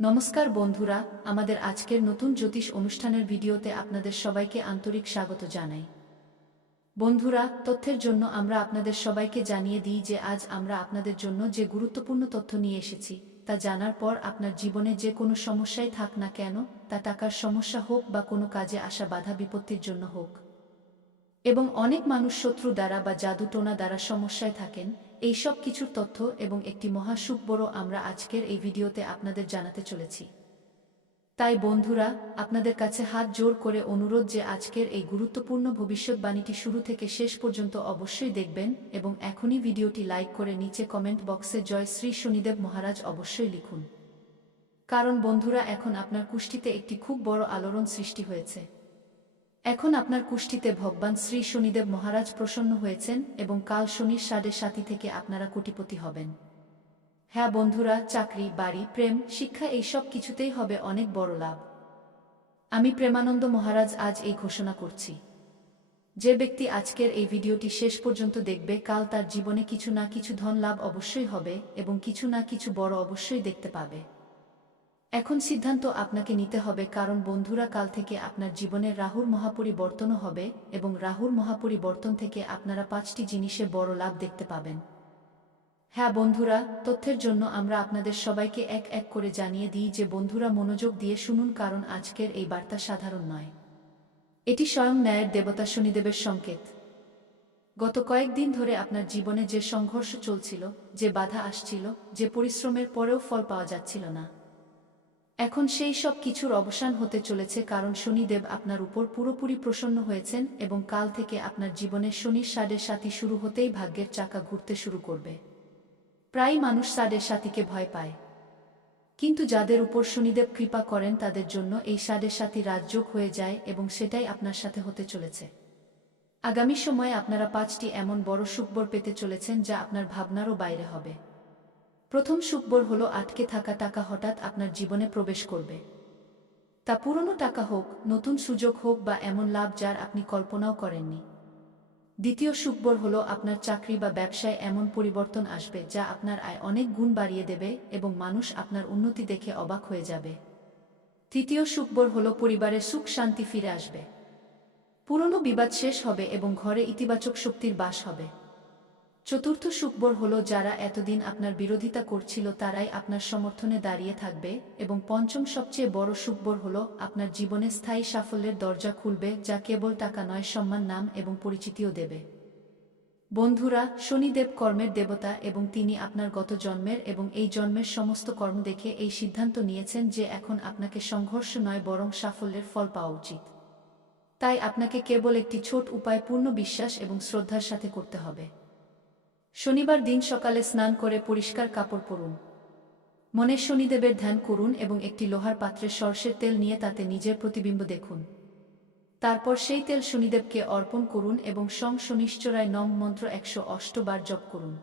নমস্কার বন্ধুরা, আমাদের আজকের নতুন জ্যোতিষ অনুষ্ঠানের ভিডিওতে আপনাদের সবাইকে আন্তরিক স্বাগত জানাই। বন্ধুরা, তথ্যের জন্য আমরা আপনাদের সবাইকে জানিয়ে দিই যে আজ আমরা আপনাদের জন্য যে গুরুত্বপূর্ণ তথ্য নিয়ে এসেছি তা জানার পর আপনার জীবনে যে কোনো সমস্যাই থাক না কেন, তা টাকার সমস্যা হোক বা কোনো কাজে আসা বাধা বিপত্তির জন্য হোক, এবং অনেক মানুষ শত্রু দ্বারা বা জাদুটোনা দ্বারা সমস্যায় থাকেন, এই সব কিছুর তথ্য এবং একটি মহা সুখবর আমরা আজকের এই ভিডিওতে আপনাদের জানাতে চলেছি। তাই বন্ধুরা, আপনাদের কাছে হাত জোর করে অনুরোধ যে আজকের এই গুরুত্বপূর্ণ ভবিষ্যৎবাণীটি শুরু থেকে শেষ পর্যন্ত অবশ্যই দেখবেন এবং এখনই ভিডিওটি লাইক করে নিচে কমেন্ট বক্সে জয় শ্রী শনিদেব মহারাজ অবশ্যই লিখুন। কারণ বন্ধুরা, এখন আপনার কুষ্ঠিতে একটি খুব বড় আলোড়ন সৃষ্টি হয়েছে। এখন আপনার কুষ্ঠিতে ভগবান শ্রী শনিদেব মহারাজ প্রসন্ন হয়েছেন এবং কাল শনির 7:30 থেকে আপনারা কোটিপতি হবেন। হ্যাঁ বন্ধুরা, চাকরি, বাড়ি, প্রেম, শিক্ষা এই সব কিছুতেই হবে অনেক বড় লাভ। আমি প্রেমানন্দ মহারাজ আজ এই ঘোষণা করছি, যে ব্যক্তি আজকের এই ভিডিওটি শেষ পর্যন্ত দেখবে, কাল তার জীবনে কিছু না কিছু ধন লাভ অবশ্যই হবে এবং কিছু না কিছু বড় অবশ্যই দেখতে পাবে। এখন সিদ্ধান্ত আপনাকে নিতে হবে, কারণ বন্ধুরা, কাল থেকে আপনার জীবনের রাহুর মহাপরিবর্তনও হবে এবং রাহুর মহাপরিবর্তন থেকে আপনারা 5টি জিনিসে বড় লাভ দেখতে পাবেন। হ্যাঁ বন্ধুরা, তথ্যের জন্য আমরা আপনাদের সবাইকে এক এক করে জানিয়ে দিই যে বন্ধুরা মনোযোগ দিয়ে শুনুন, কারণ আজকের এই বার্তা সাধারণ নয়। এটি স্বয়ং ন্যায়ের দেবতা শনিদেবের সংকেত। গত কয়েকদিন ধরে আপনার জীবনে যে সংঘর্ষ চলছিল, যে বাধা আসছিল, যে পরিশ্রমের পরেও ফল পাওয়া যাচ্ছিল না, এখন সেই সব কিছুর অবসান হতে চলেছে, কারণ শনিদেব আপনার উপর পুরোপুরি প্রসন্ন হয়েছেন এবং কাল থেকে আপনার জীবনে শনির 7:30 শুরু হতেই ভাগ্যের চাকা ঘুরতে শুরু করবে। প্রায় মানুষ 7:30কে ভয় পায়, কিন্তু যাদের উপর শনিদেব কৃপা করেন তাদের জন্য এই 7:30 রাজযোগ হয়ে যায় এবং সেটাই আপনার সাথে হতে চলেছে। আগামী সময়ে আপনারা 5টি এমন বড় সুখবর পেতে চলেছেন যা আপনার ভাবনারও বাইরে হবে। প্রথম সুখবর হলো, আটকে থাকা টাকা হঠাৎ আপনার জীবনে প্রবেশ করবে। তা পুরনো টাকা হোক, নতুন সুযোগ হোক বা এমন লাভ যার আপনি কল্পনাও করেননি। দ্বিতীয় সুখবর হলো, আপনার চাকরি বা ব্যবসায় এমন পরিবর্তন আসবে যা আপনার আয় অনেক গুণ বাড়িয়ে দেবে এবং মানুষ আপনার উন্নতি দেখে অবাক হয়ে যাবে। তৃতীয় সুখবর হলো, পরিবারের সুখ শান্তি ফিরে আসবে। পুরনো বিবাদ শেষ হবে এবং ঘরে ইতিবাচক শক্তির বাস হবে। চতুর্থ সুখবর হলো, যারা এতদিন আপনার বিরোধিতা করছিল তারাই আপনার সমর্থনে দাঁড়িয়ে থাকবে এবং পঞ্চম সবচেয়ে বড় সুখবর হলো, আপনার জীবনে স্থায়ী সাফল্যের দরজা খুলবে যা কেবল টাকা নয়, সম্মান, নাম এবং পরিচিতিও দেবে। বন্ধুরা, শনিদেব কর্মের দেবতা এবং তিনি আপনার গত জন্মের এবং এই জন্মের সমস্ত কর্ম দেখে এই সিদ্ধান্ত নিয়েছেন যে এখন আপনাকে সংঘর্ষ নয় বরং সাফল্যের ফল পাওয়া উচিত। তাই আপনাকে কেবল একটি ছোট উপায় পূর্ণ বিশ্বাস এবং শ্রদ্ধার সাথে করতে হবে। শনিবার দিন সকালে স্নান করে পরিষ্কার কাপড় পরুন, মনে শনিদেবের ধ্যান করুন এবং একটি লোহার পাত্রে সরষের তেল নিয়ে তাতে নিজের প্রতিবিম্ব দেখুন। তারপর সেই তেল শনিদেবকে অর্পণ করুন এবং শনিশ্চরায় নম মন্ত্র 108 বার জপ করুন।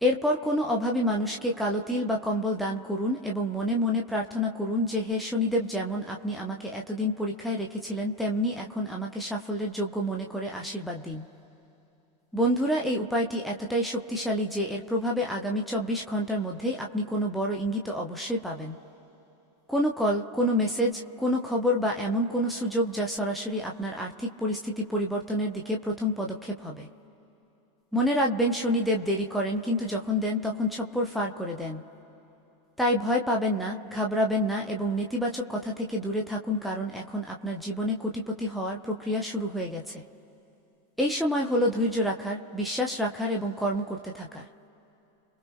এরপর কোনো অভাবী মানুষকে কালো তিল বা কম্বল দান করুন এবং মনে মনে প্রার্থনা করুন যে, হে শনিদেব, যেমন আপনি আমাকে এতদিন পরীক্ষায় রেখেছিলেন তেমনি এখন আমাকে সাফল্যের যোগ্য মনে করে আশীর্বাদ দিন। বন্ধুরা, এই উপায়টি এতটাই শক্তিশালী যে এর প্রভাবে আগামী 24 ঘন্টার মধ্যেই আপনি কোনো বড় ইঙ্গিত অবশ্যই পাবেন। কোনো কল, কোনো মেসেজ, কোনো খবর বা এমন কোনো সুযোগ যা সরাসরি আপনার আর্থিক পরিস্থিতি পরিবর্তনের দিকে প্রথম পদক্ষেপ হবে। মনে রাখবেন, শনিদেব দেরি করেন কিন্তু যখন দেন তখন ছপ্পর ফার করে দেন। তাই ভয় পাবেন না, ঘাবড়াবেন না এবং নেতিবাচক কথা থেকে দূরে থাকুন, কারণ এখন আপনার জীবনে কোটিপতি হওয়ার প্রক্রিয়া শুরু হয়ে গেছে। এই সময় হলো ধৈর্য রাখার, বিশ্বাস রাখার এবং কর্ম করতে থাকার।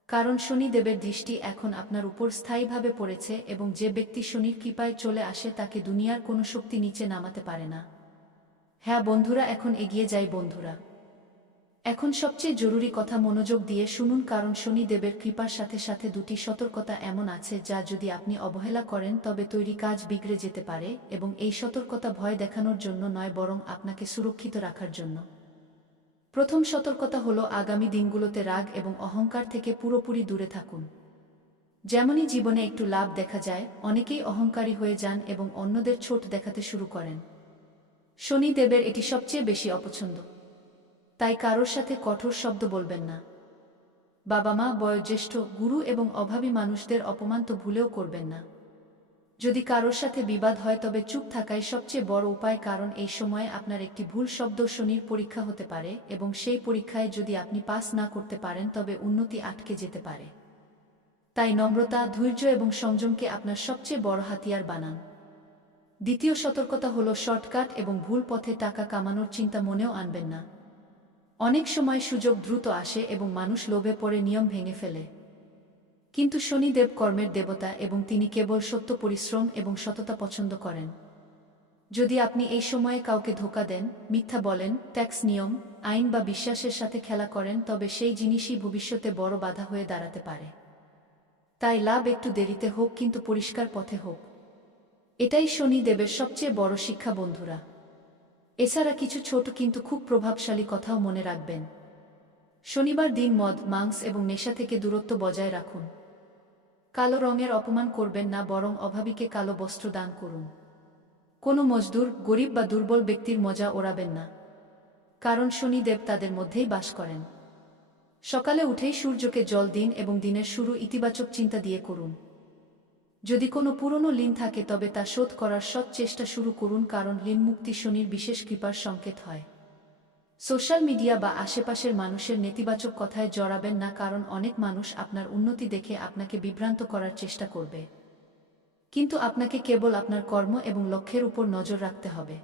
কারণ শনিদেবের দৃষ্টি এখন আপনার উপর স্থায়ীভাবে পড়েছে এবং যে ব্যক্তি শনির কৃপায় চলে আসে তাকে দুনিয়ার কোনো শক্তি নিচে নামাতে পারে না। হ্যাঁ বন্ধুরা, এখন এগিয়ে যাই বন্ধুরা। এখন সবচেয়ে জরুরি কথা মনোযোগ দিয়ে শুনুন, কারণ শনিদেবের কৃপার সাথে সাথে দুটি সতর্কতা এমন আছে যা যদি আপনি অবহেলা করেন তবে তৈরি কাজ বিগড়ে যেতে পারে এবং এই সতর্কতা ভয় দেখানোর জন্য নয় বরং আপনাকে সুরক্ষিত রাখার জন্য। প্রথম সতর্কতা হলো, আগামী দিনগুলোতে রাগ এবং অহংকার থেকে পুরোপুরি দূরে থাকুন। যেমনই জীবনে একটু লাভ দেখা যায়, অনেকেই অহংকারী হয়ে যান এবং অন্যদের ছোট দেখাতে শুরু করেন। শনিদেবের এটি সবচেয়ে বেশি অপছন্দ। তাই কারোর সাথে কঠোর শব্দ বলবেন না। বাবা মা, বয়োজ্যেষ্ঠ, গুরু এবং অভাবী মানুষদের অপমান তো ভুলেও করবেন না। যদি কারোর সাথে বিবাদ হয় তবে চুপ থাকাই সবচেয়ে বড় উপায়, কারণ এই সময়ে আপনার একটি ভুল শব্দ শনির পরীক্ষা হতে পারে এবং সেই পরীক্ষায় যদি আপনি পাস না করতে পারেন তবে উন্নতি আটকে যেতে পারে। তাই নম্রতা, ধৈর্য এবং সংযমকে আপনার সবচেয়ে বড় হাতিয়ার বানান। দ্বিতীয় সতর্কতা হলো শর্টকাট এবং ভুল পথে টাকা কামানোর চিন্তা মনেও আনবেন না। অনেক সময় সুযোগ দ্রুত আসে এবং মানুষ লোভে পড়ে নিয়ম ভেঙে ফেলে। কিন্তু শনিদেব কর্মের দেবতা এবং তিনি কেবল সত্য, পরিশ্রম এবং সততা পছন্দ করেন। যদি আপনি এই সময়ে কাউকে ধোঁকা দেন, মিথ্যা বলেন, ট্যাক্স নিয়ম, আইন বা বিশ্বাসের সাথে খেলা করেন তবে সেই জিনিসই ভবিষ্যতে বড় বাধা হয়ে দাঁড়াতে পারে। তাই লাভ একটু দেরিতে হোক কিন্তু পরিষ্কার পথে হোক। এটাই শনিদেবের সবচেয়ে বড় শিক্ষা বন্ধুরা। এছাড়া কিছু ছোট কিন্তু খুব প্রভাবশালী কথাও মনে রাখবেন। শনিবার দিন মদ, মাংস এবং নেশা থেকে দূরত্ব বজায় রাখুন। কালো রঙের অপমান করবেন না, বরং অভাবীকে কালো বস্ত্র দান করুন। কোনো মজদুর, গরিব বা দুর্বল ব্যক্তির মজা ওড়াবেন না, কারণ শনিদেব তাদের মধ্যেই বাস করেন। সকালে উঠেই সূর্যকে জল দিন এবং দিনের শুরু ইতিবাচক চিন্তা দিয়ে করুন। যদি কোনো পুরনো ঋণ থাকে তবে তা শোধ করার সৎ চেষ্টা শুরু করুন, কারণ ঋণ মুক্তি শনির বিশেষ কৃপার সংকেত হয়। সোশ্যাল মিডিয়া বা আশেপাশের মানুষের নেতিবাচক কথায় জড়াবেন না, কারণ অনেক মানুষ আপনার উন্নতি দেখে আপনাকে বিভ্রান্ত করার চেষ্টা করবে। কিন্তু আপনাকে কেবল আপনার কর্ম এবং লক্ষ্যের উপর নজর রাখতে হবে।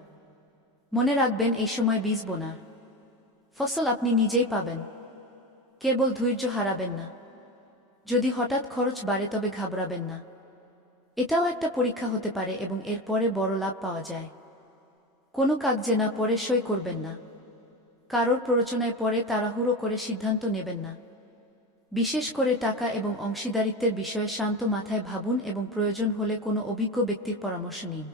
মনে রাখবেন, এই সময় বীজ বোনার ফসল আপনি নিজেই পাবেন। কেবল ধৈর্য হারাবেন না। যদি হঠাৎ খরচ বাড়ে তবে ঘাবড়াবেন না। এটাও একটা পরীক্ষা হতে পারে এবং এর পরে বড় লাভ পাওয়া যায়। কোনো কাগজে না পড়ে সই করবেন না। কারোর প্ররোচনায় পড়ে তাড়াহুড়ো করে সিদ্ধান্ত নেবেন না। বিশেষ করে টাকা এবং অংশীদারিত্বের বিষয়ে শান্ত মাথায় ভাবুন এবং প্রয়োজন হলে কোনো অভিজ্ঞ ব্যক্তির পরামর্শ নিন।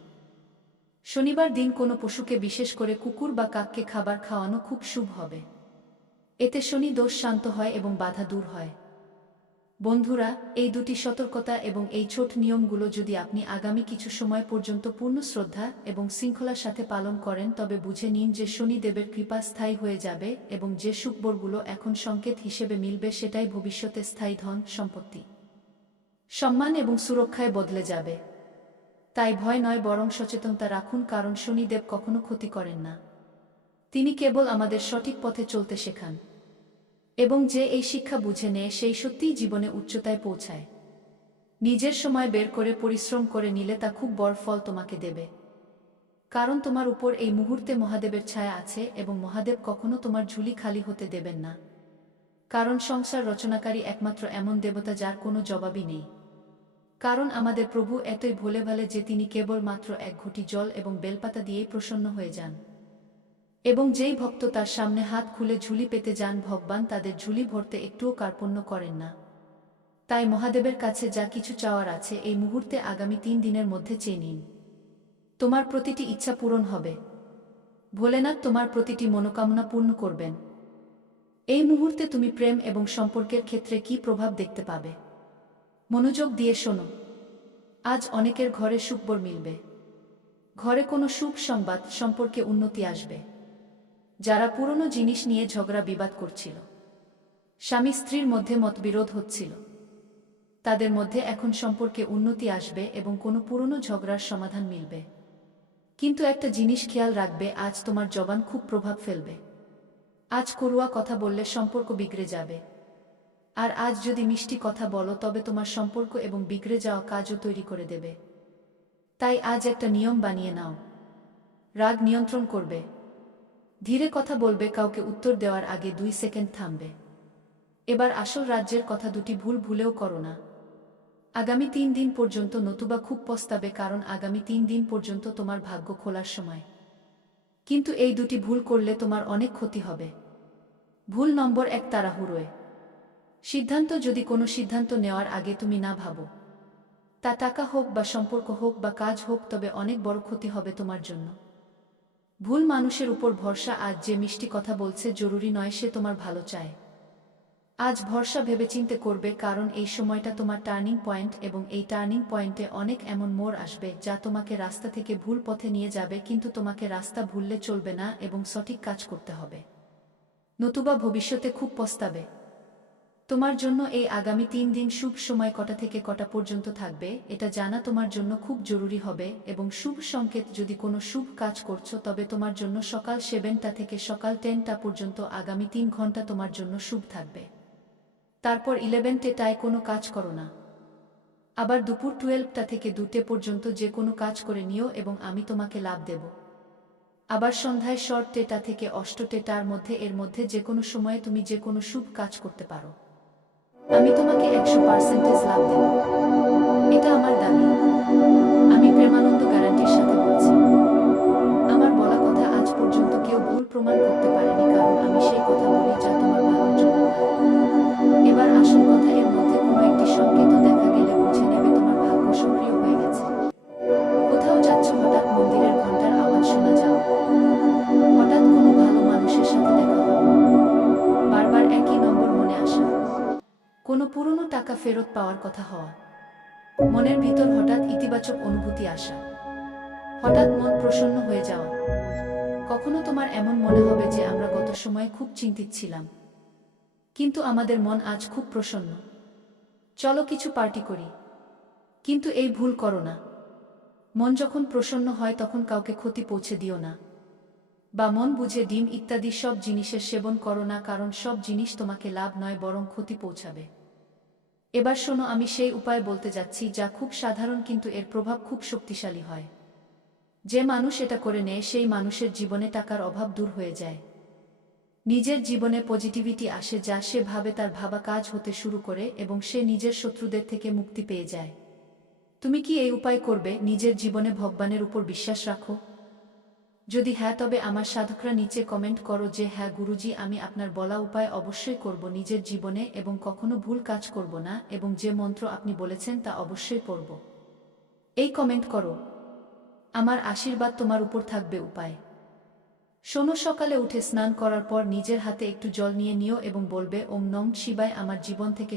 শনিবার দিন কোনো পশুকে, বিশেষ করে কুকুর বা কাককে খাবার খাওয়ানো খুব শুভ হবে। এতে শনি দোষ শান্ত হয় এবং বাধা দূর হয়। বন্ধুরা, এই দুটি সতর্কতা এবং এই ছোট নিয়মগুলো যদি আপনি আগামী কিছু সময় পর্যন্ত পূর্ণ শ্রদ্ধা এবং শৃঙ্খলার সাথে পালন করেন তবে বুঝে নিন যে শনিদেবের কৃপা স্থায়ী হয়ে যাবে এবং যে সুখবরগুলো এখন সংকেত হিসেবে মিলবে সেটাই ভবিষ্যতে স্থায়ী ধন, সম্পত্তি, সম্মান এবং সুরক্ষায় বদলে যাবে। তাই ভয় নয়, বরং সচেতনতা রাখুন, কারণ শনিদেব কখনো ক্ষতি করেন না। তিনি কেবল আমাদের সঠিক পথে চলতে শেখান এবং যে এই শিক্ষা বুঝে নেয় সেই সত্যিই জীবনে উচ্চতায় পৌঁছায়। নিজের সময় বের করে পরিশ্রম করে নিলে তা খুব বড় ফল তোমাকে দেবে, কারণ তোমার উপর এই মুহূর্তে মহাদেবের ছায়া আছে এবং মহাদেব কখনো তোমার ঝুলি খালি হতে দেবেন না। কারণ সংসার রচনাকারী একমাত্র এমন দেবতা যার কোনো জবাবই নেই। কারণ আমাদের প্রভু এতই ভোলে ভালে যে তিনি কেবল মাত্র এক ঘটি জল এবং বেলপাতা দিয়েই প্রসন্ন হয়ে যান। এবং যেই ভক্ত তার সামনে হাত খুলে ঝুলি পেতে যান, ভগবান তাদের ঝুলি ভরতে একটুও কার্পণ্য করেন না। তাই মহাদেবের কাছে যা কিছু চাওয়ার আছে এই মুহূর্তে আগামী 3 দিনের মধ্যে চেয়ে নিন। তোমার প্রতিটি ইচ্ছা পূরণ হবে। ভোলেনাথ তোমার প্রতিটি মনোকামনা পূর্ণ করবেন। এই মুহূর্তে তুমি প্রেম এবং সম্পর্কের ক্ষেত্রে কি প্রভাব দেখতে পাবে? মনোযোগ দিয়ে শোনো। আজ অনেকের ঘরে সুখবর মিলবে। ঘরে কোনো শুভ সংবাদ, সম্পর্কে উন্নতি আসবে। যারা পুরনো জিনিস নিয়ে ঝগড়া বিবাদ করছিল, স্বামী স্ত্রীর মধ্যে মতবিরোধ হচ্ছিল, তাদের মধ্যে এখন সম্পর্কে উন্নতি আসবে এবং কোনো পুরনো ঝগড়ার সমাধান মিলবে। কিন্তু একটা জিনিস খেয়াল রাখবে, আজ তোমার জবান খুব প্রভাব ফেলবে। আজ করুয়া কথা বললে সম্পর্ক বিগড়ে যাবে। আর আজ যদি মিষ্টি কথা বলো তবে তোমার সম্পর্ক এবং বিগড়ে যাওয়া কাজও তৈরি করে দেবে। তাই আজ একটা নিয়ম বানিয়ে নাও। রাগ নিয়ন্ত্রণ করবে। ধীরে কথা বলবে, কাউকে উত্তর দেওয়ার আগে 2 সেকেন্ড থামবে। এবার আসল রাজ্যের কথা দুটি ভুল ভুলেও করো না। আগামী 3 দিন পর্যন্ত, নতুবা খুব পস্তাবে, কারণ আগামী 3 দিন পর্যন্ত তোমার ভাগ্য খোলার সময়। কিন্তু এই দুটি ভুল করলে তোমার অনেক ক্ষতি হবে। ভুল নম্বর 1, তাড়াহুড়োয় সিদ্ধান্ত। যদি কোনো সিদ্ধান্ত নেওয়ার আগে তুমি না ভাবো, তা টাকা হোক বা সম্পর্ক হোক বা কাজ হোক, তবে অনেক বড় ক্ষতি হবে তোমার জন্য। ভুল মানুষের উপর ভরসা। আজ যে মিষ্টি কথা বলছে জরুরি নয় সে তোমার ভালো চায়। আজ ভরসা ভেবেচিন্তে করবে, কারণ এই সময়টা তোমার টার্নিং পয়েন্ট এবং এই টার্নিং পয়েন্টে অনেক এমন মোড় আসবে যা তোমাকে রাস্তা থেকে ভুল পথে নিয়ে যাবে। কিন্তু তোমাকে রাস্তা ভুললে চলবে না এবং সঠিক কাজ করতে হবে, নতুবা ভবিষ্যতে খুব পস্তাবে। তোমার জন্য এই আগামী 3 দিন শুভ সময় কটা থেকে কটা পর্যন্ত থাকবে এটা জানা তোমার জন্য খুব জরুরি হবে এবং শুভ সংকেত যদি কোনো শুভ কাজ করছো তবে তোমার জন্য সকাল 7টা থেকে সকাল 10টা পর্যন্ত আগামী 3 ঘন্টা তোমার জন্য শুভ থাকবে। তারপর 11টায় কোনো কাজ করো না। আবার দুপুর 12টা থেকে 2টে পর্যন্ত যে কোনো কাজ করে নিও এবং আমি তোমাকে লাভ দেব। আবার সন্ধ্যায় শর্ট 8টা থেকে 8টার মধ্যে এর মধ্যে যে কোনো সময়ে তুমি যে কোনো শুভ কাজ করতে পারো। আমি তোমাকে 100% লাভ দেব, এটা আমার দাবি। আমি প্রেমানন্দ গ্যারান্টির সাথে বলছি। আমার বলা কথা আজ পর্যন্ত কেউ ভুল প্রমাণ করতে পারেনি, কারণ আমি সেই কথা বলি যা তোমার ভালোর জন্য হয়। এবার আসল কথা, এর মধ্যে কোনো একটি সংকেত দেখা গেলে বুঝে নেবে তোমার ভাগ্য সক্রিয় হয়ে গেছে। কোথাও যাচ্ছ, হঠাৎ মন্দিরের ঘন্টার আওয়াজ শোনা যাও, হঠাৎ কোনো ভালো মানুষের সাথে দেখা হলো, বারবার একই নম্বর মনে আসা, কোনো পুরনো টাকা ফেরত পাওয়ার কথা হওয়া, মনের ভিতর হঠাৎ ইতিবাচক অনুভূতি আসা, হঠাৎ মন প্রসন্ন হয়ে যাওয়া। কখনো তোমার এমন মনে হবে যে আমরা গত সময়ে খুব চিন্তিত ছিলাম, কিন্তু আমাদের মন আজ খুব প্রসন্ন। চলো কিছু পার্টি করি। কিন্তু এই ভুল করো না। মন যখন প্রসন্ন হয় তখন কাউকে ক্ষতি পৌঁছে দিও না, বা মন বুঝে ডিম ইত্যাদি সব জিনিসের সেবন করো না, কারণ সব জিনিস তোমাকে লাভ নয় বরং ক্ষতি পৌঁছাবে। এবার শোনো, আমি সেই উপায় বলতে যাচ্ছি যা খুব সাধারণ কিন্তু এর প্রভাব খুব শক্তিশালী হয়। যে মানুষ এটা করে নেয় সেই মানুষের জীবনে টাকার অভাব দূর হয়ে যায়, নিজের জীবনে পজিটিভিটি আসে, যা সে ভাবে তার ভাবা কাজ হতে শুরু করে এবং সে নিজের শত্রুদের থেকে মুক্তি পেয়ে যায়। তুমি কি এই উপায় করবে? নিজের জীবনে ভগবানের উপর বিশ্বাস রাখো? যদি হ্যাঁ, তবে আমার সাধকরা নিচে কমেন্ট করো যে হ্যাঁ গুরুজি, আমি আপনার বলা উপায় অবশ্যই করব নিজের জীবনে এবং কখনো ভুল কাজ করব না, এবং যে মন্ত্র আপনি বলেছেন তা অবশ্যই পড়ব। এই কমেন্ট করো। আমার আশীর্বাদ তোমার উপর থাকবে। উপায় শোনো, সকালে উঠে স্নান করার পর নিজের হাতে একটু জল নিয়ে নিও এবং বলবে ওম নম শিবায়। আমার জীবন থেকে